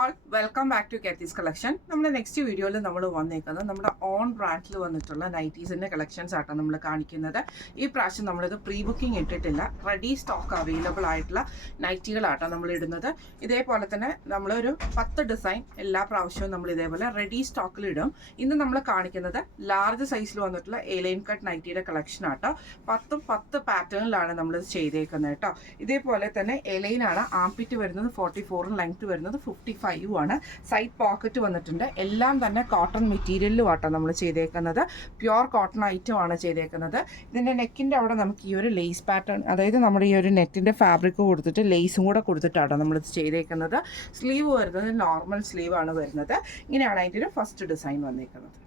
all, welcome back to Kathy's collection. നമ്മുടെ next വീഡിയോയിൽ നമ്മൾ വന്നേക്കുന്നത് നമ്മുടെ ഓൺ ബ്രാൻഡിൽ വന്നിട്ടുള്ള നൈറ്റീസിൻ്റെ കളക്ഷൻസ് ആട്ടോ നമ്മൾ കാണിക്കുന്നത്. ഈ പ്രാവശ്യം നമ്മളിത് പ്രീ ബുക്കിംഗ് ഇട്ടിട്ടില്ല, റെഡി സ്റ്റോക്ക് അവൈലബിൾ ആയിട്ടുള്ള നൈറ്റികളാട്ടോ നമ്മൾ ഇടുന്നത്. ഇതേപോലെ തന്നെ നമ്മളൊരു 10 ഡിസൈൻ എല്ലാ പ്രാവശ്യവും നമ്മൾ ഇതേപോലെ റെഡി സ്റ്റോക്കിൽ ഇടും. ഇന്ന് നമ്മൾ കാണിക്കുന്നത് ലാർജ് സൈസിൽ വന്നിട്ടുള്ള എലൈൻ കട്ട് നൈറ്റിയുടെ കളക്ഷൻ ആട്ടോ. 10 പാറ്റേണിലാണ് നമ്മളിത് ചെയ്തേക്കുന്നത് കേട്ടോ. ഇതേപോലെ തന്നെ എലൈനാണ്, ആംപിറ്റ് വരുന്നത് 44, ലെങ്ത് വരുന്നത് 55 ആണ്. സൈഡ് പോക്കറ്റ് വന്നിട്ടുണ്ട്. എല്ലാം തന്നെ കോട്ടൺ മെറ്റീരിയലിലും ആട്ടോ നമ്മൾ ചെയ്തേക്കുന്നത്. പ്യുവർ കോട്ടൺ ഐറ്റം ആണ് ചെയ്തേക്കുന്നത്. ഇതിൻ്റെ നെക്കിൻ്റെ അവിടെ നമുക്ക് ഈ ഒരു ലേസ് പാറ്റേൺ, അതായത് നമ്മുടെ ഈ ഒരു നെറ്റിൻ്റെ ഫാബ്രിക് കൊടുത്തിട്ട് ലേസും കൂടെ കൊടുത്തിട്ടാട്ടോ നമ്മളിത് ചെയ്തേക്കുന്നത്. സ്ലീവ് വരുന്നത് നോർമൽ സ്ലീവ് ആണ് വരുന്നത്. ഇങ്ങനെയാണ് അതിൻ്റെ ഒരു ഫസ്റ്റ് ഡിസൈൻ വന്നേക്കുന്നത്.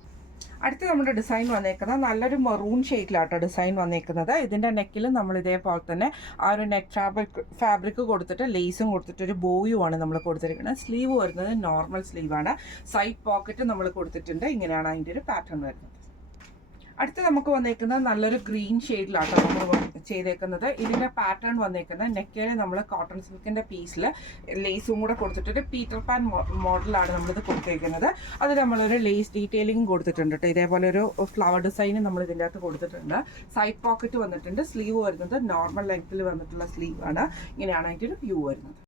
അടുത്ത് നമ്മുടെ ഡിസൈൻ വന്നേക്കുന്നത് നല്ലൊരു മെറൂൺ ഷെയ്ഡിലാട്ടോ ഡിസൈൻ വന്നേക്കുന്നത്. ഇതിൻ്റെ നെക്കിൽ നമ്മൾ ഇതേപോലെ തന്നെ ആ ഒരു നെക്ക് ഫാബ്രിക് കൊടുത്തിട്ട് ലേസും കൊടുത്തിട്ട് ഒരു ബോയുമാണ് നമ്മൾ കൊടുത്തിരിക്കുന്നത്. സ്ലീവ് വരുന്നത് നോർമൽ സ്ലീവാണ്. സൈഡ് പോക്കറ്റ് നമ്മൾ കൊടുത്തിട്ടുണ്ട്. ഇങ്ങനെയാണ് അതിൻ്റെ ഒരു പാറ്റേൺ വരുന്നത്. അടുത്ത് നമുക്ക് വന്നേക്കുന്നത് നല്ലൊരു ഗ്രീൻ ഷെയ്ഡിലാട്ടോ നമ്മൾ ചെയ്തേക്കുന്നത്. ഇതിൻ്റെ പാറ്റേൺ വന്നേക്കുന്നത് നെക്കിൽ നമ്മൾ കോട്ടൺ സിൽക്കിൻ്റെ പീസിൽ ലേസും കൂടെ കൊടുത്തിട്ടൊരു പീറ്റർ പാൻ മോഡലാണ് നമ്മളിത് കൊടുത്തേക്കുന്നത്. അത് നമ്മളൊരു ലേസ് ഡീറ്റെയിലിംഗ് കൊടുത്തിട്ടുണ്ട് കേട്ടോ. ഇതേപോലെ ഒരു ഫ്ലവർ ഡിസൈൻ നമ്മൾ ഇതിൻ്റെ അകത്ത് കൊടുത്തിട്ടുണ്ട്. സൈഡ് പോക്കറ്റ് വന്നിട്ടുണ്ട്. സ്ലീവ് വരുന്നത് നോർമൽ ലെങ്ത്തിൽ വന്നിട്ടുള്ള സ്ലീവാണ്. ഇങ്ങനെയാണ് അതിൻ്റെ ഒരു വ്യൂ വരുന്നത്.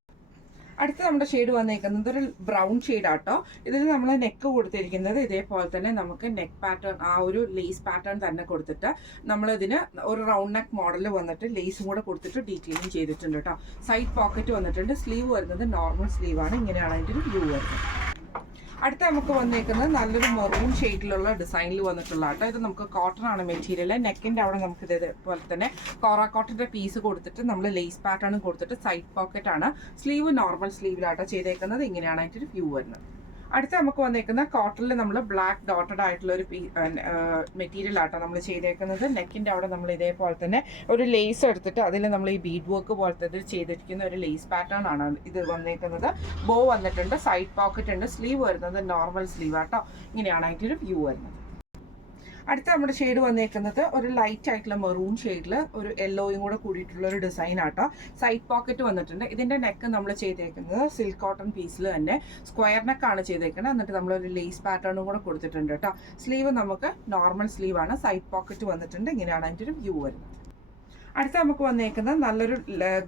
അടുത്ത് നമ്മുടെ ഷെയ്ഡ് വന്നേക്കുന്നത് ഒരു ബ്രൗൺ ഷെയ്ഡാട്ടോ. ഇതിൽ നമ്മൾ നെക്ക് കൊടുത്തിരിക്കുന്നത് ഇതേപോലെ തന്നെ നമുക്ക് നെക്ക് പാറ്റേൺ, ആ ഒരു ലേസ് പാറ്റേൺ തന്നെ കൊടുത്തിട്ട് നമ്മളിതിന് ഒരു റൗണ്ട് നെക്ക് മോഡൽ വന്നിട്ട് ലേസും കൂടെ കൊടുത്തിട്ട് ഡീറ്റെയിലിംഗ് ചെയ്തിട്ടുണ്ട് കേട്ടോ. സൈഡ് പോക്കറ്റ് വന്നിട്ടുണ്ട്. സ്ലീവ് വരുന്നത് നോർമൽ സ്ലീവാണ്. ഇങ്ങനെയാണ് അതിൻ്റെ ഒരു വ്യൂ വരുന്നത്. അടുത്ത നമുക്ക് വന്നേക്കുന്നത് നല്ലൊരു മെറൂൺ ഷെയ്ഡിലുള്ള ഡിസൈനിൽ വന്നിട്ടുള്ള ആട്ടോ. ഇത് നമുക്ക് കോട്ടൺ ആണ് മെറ്റീരിയൽ. നെക്കിൻ്റെ അവിടെ നമുക്ക് ഇതേപോലെ തന്നെ കോറ കോട്ടൻ്റെ പീസ് കൊടുത്തിട്ട് നമ്മൾ ലേസ് പാറ്റേൺ കൊടുത്തിട്ട് സൈഡ് പോക്കറ്റ് ആണ്. സ്ലീവ് നോർമൽ സ്ലീവിലാട്ടോ ചെയ്തേക്കുന്നത്. ഇങ്ങനെയാണ് അതിൻ്റെ ഒരു വ്യൂ വരുന്നത്. അടുത്ത നമുക്ക് വന്നേക്കുന്ന കോട്ടണിൽ നമ്മൾ ബ്ലാക്ക് ഡോട്ടഡ് ആയിട്ടുള്ള ഒരു മെറ്റീരിയൽ ആട്ടോ നമ്മൾ ചെയ്തേക്കുന്നത്. നെക്കിൻ്റെ അവിടെ നമ്മൾ ഇതേപോലെ തന്നെ ഒരു ലേസ് എടുത്തിട്ട് അതിൽ നമ്മൾ ഈ ബീഡ് വർക്ക് പോലത്തെ ഇത് ചെയ്തിരിക്കുന്ന ഒരു ലേസ് പാറ്റേൺ ആണ് ഇത് വന്നേക്കുന്നത്. ബോ വന്നിട്ടുണ്ട്. സൈഡ് പോക്കറ്റ് ഉണ്ട്. സ്ലീവ് വരുന്നത് നോർമൽ സ്ലീവ് ആട്ടോ. ഇങ്ങനെയാണ് അതിൻ്റെ ഒരു വ്യൂ വരുന്നത്. അടുത്ത നമ്മുടെ ഷെയ്ഡ് വന്നേക്കുന്നത് ഒരു ലൈറ്റ് ആയിട്ടുള്ള മെറൂൺ ഷെയ്ഡിൽ ഒരു യെല്ലോയും കൂടെ കൂടിയിട്ടുള്ള ഒരു ഡിസൈൻ ആട്ടോ. സൈഡ് പോക്കറ്റ് വന്നിട്ടുണ്ട്. ഇതിൻ്റെ നെക്ക് നമ്മൾ ചെയ്തേക്കുന്നത് സിൽക്ക് കോട്ടൺ പീസിൽ തന്നെ സ്ക്വയർ നെക്കാണ് ചെയ്തേക്കുന്നത്. എന്നിട്ട് നമ്മളൊരു ലേസ് പാറ്റേണും കൂടെ കൊടുത്തിട്ടുണ്ട് കേട്ടോ. സ്ലീവ് നമുക്ക് നോർമൽ സ്ലീവാണ്. സൈഡ് പോക്കറ്റ് വന്നിട്ടുണ്ട്. ഇങ്ങനെയാണ് അതിൻ്റെ ഒരു വ്യൂ വരുന്നത്. അടുത്ത നമുക്ക് വന്നേക്കുന്നത് നല്ലൊരു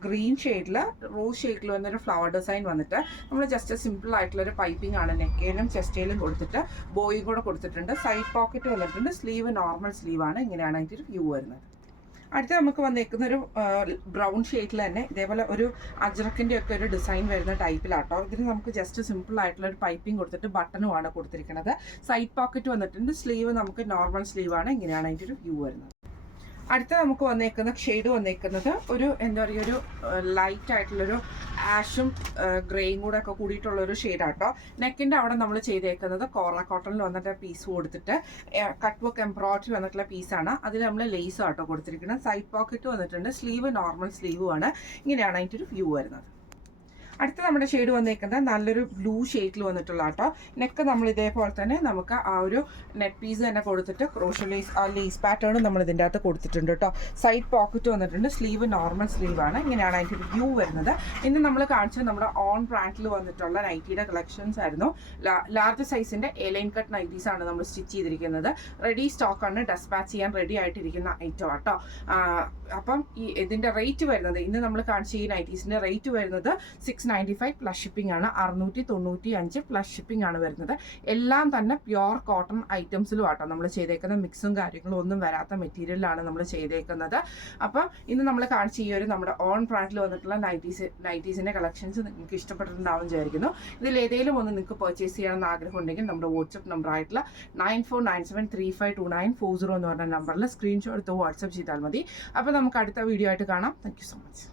ഗ്രീൻ ഷെയ്ഡിൽ റോസ് ഷെയ്ഡിൽ വന്നൊരു ഫ്ലവർ ഡിസൈൻ വന്നിട്ട് നമ്മൾ ജസ്റ്റ് സിമ്പിൾ ആയിട്ടുള്ളൊരു പൈപ്പിംഗ് ആണ് നെക്കേലും ചെസ്റ്റേലും കൊടുത്തിട്ട് ബോയും കൂടെ കൊടുത്തിട്ടുണ്ട്. സൈഡ് പോക്കറ്റ് വന്നിട്ടുണ്ട്. സ്ലീവ് നോർമൽ സ്ലീവാണ്. ഇങ്ങനെയാണ് അതിൻ്റെ ഒരു വ്യൂ വരുന്നത്. അടുത്ത നമുക്ക് വന്നേക്കുന്ന ഒരു ബ്രൗൺ ഷെയ്ഡിൽ തന്നെ ഇതേപോലെ ഒരു അജ്രക്കിൻ്റെ ഒക്കെ ഒരു ഡിസൈൻ വരുന്ന ടൈപ്പിലാട്ടോ. ഇതിന് നമുക്ക് ജസ്റ്റ് സിമ്പിൾ ആയിട്ടുള്ള ഒരു പൈപ്പിംഗ് കൊടുത്തിട്ട് ബട്ടണുമാണ് കൊടുത്തിരിക്കുന്നത്. സൈഡ് പോക്കറ്റ് വന്നിട്ടുണ്ട്. സ്ലീവ് നമുക്ക് നോർമൽ സ്ലീവാണ്. ഇങ്ങനെയാണ് അതിൻ്റെ ഒരു വ്യൂ വരുന്നത്. അടുത്ത നമുക്ക് വന്നേക്കുന്ന ഷെയ്ഡ് വന്നേക്കുന്നത് ഒരു എന്താ പറയുക, ഒരു ലൈറ്റ് ആയിട്ടുള്ളൊരു ആഷും ഗ്രേയും കൂടെ ഒക്കെ കൂടിയിട്ടുള്ളൊരു ഷെയ്ഡാട്ടോ. നെക്കിൻ്റെ അവിടെ നമ്മൾ ചെയ്തേക്കുന്നത് കോറ കോട്ടണിൽ വന്നിട്ട് പീസ് കൊടുത്തിട്ട് കട്ട് വർക്ക് എംബ്രോയിഡറി വന്നിട്ടുള്ള പീസാണ്. അതിൽ നമ്മൾ ലേസും ആട്ടോ കൊടുത്തിരിക്കുന്നത്. സൈഡ് പോക്കറ്റ് വന്നിട്ടുണ്ട്. സ്ലീവ് നോർമൽ സ്ലീവുമാണ്. ഇങ്ങനെയാണ് അതിൻ്റെ ഒരു വ്യൂ വരുന്നത്. അടുത്ത നമ്മുടെ ഷെയ്ഡ് വന്നേക്കുന്നത് നല്ലൊരു ബ്ലൂ ഷെയ്ഡിൽ വന്നിട്ടുള്ള ആട്ടോ. നെക്ക് നമ്മൾ ഇതേപോലെ തന്നെ നമുക്ക് ആ ഒരു നെറ്റ് പീസ് തന്നെ കൊടുത്തിട്ട് ക്രോഷോ ലേസ്, ആ ലേസ് പാറ്റേൺ നമ്മൾ ഇതിൻ്റെ അകത്ത് കൊടുത്തിട്ടുണ്ട് കേട്ടോ. സൈഡ് പോക്കറ്റ് വന്നിട്ടുണ്ട്. സ്ലീവ് നോർമൽ സ്ലീവാണ്. ഇങ്ങനെയാണ് അതിൻ്റെ ഒരു വ്യൂ വരുന്നത്. ഇന്ന് നമ്മൾ കാണിച്ചത് നമ്മുടെ ഓൺ ബ്രാൻഡിൽ വന്നിട്ടുള്ള നൈറ്റിയുടെ കളക്ഷൻസ് ആയിരുന്നു. ലാർജ് സൈസിൻ്റെ എലൈൻ കട്ട് നൈറ്റീസ് ആണ് നമ്മൾ സ്റ്റിച്ച് ചെയ്തിരിക്കുന്നത്. റെഡി സ്റ്റോക്കാണ്, ഡെസ്പാച്ച് ചെയ്യാൻ റെഡി ആയിട്ടിരിക്കുന്ന ഐറ്റം ആട്ടോ. അപ്പം ഇതിൻ്റെ റേറ്റ് വരുന്നത്, ഇന്ന് നമ്മൾ കാണിച്ച ഈ നൈറ്റീസിൻ്റെ റേറ്റ് വരുന്നത് 695 പ്ലസ് ഷിപ്പിംഗ് ആണ്. 695 പ്ലസ് ഷിപ്പിംഗ് ആണ് വരുന്നത്. എല്ലാം തന്നെ പ്യുവർ കോട്ടൺ ഐറ്റംസിലും ആട്ടോ നമ്മൾ ചെയ്തേക്കുന്നത്. മിക്സും കാര്യങ്ങളും ഒന്നും വരാത്ത മെറ്റീരിയലാണ് നമ്മൾ ചെയ്തേക്കുന്നത്. അപ്പം ഇന്ന് നമ്മൾ കാണിച്ച ഈ ഒരു നമ്മുടെ ഓൺ ബ്രാൻഡിൽ വന്നിട്ടുള്ള നൈറ്റീസിൻ്റെ കളക്ഷൻസ് നിങ്ങൾക്ക് ഇഷ്ടപ്പെട്ടിട്ടുണ്ടാവും വിചാരിക്കുന്നു. ഇതിൽ ഏതെങ്കിലും ഒന്ന് നിങ്ങൾക്ക് പർച്ചേസ് ചെയ്യണമെന്ന് ആഗ്രഹം ഉണ്ടെങ്കിൽ നമ്മുടെ വാട്സപ്പ് നമ്പർ ആയിട്ടുള്ള 9497352940 എന്ന് പറഞ്ഞ നമ്പറിൽ സ്ക്രീൻഷോട്ട് എടുത്ത് വാട്സപ്പ് ചെയ്താൽ മതി. അപ്പോൾ നമുക്ക് അടുത്ത വീഡിയോ ആയിട്ട് കാണാം. Thank you so much.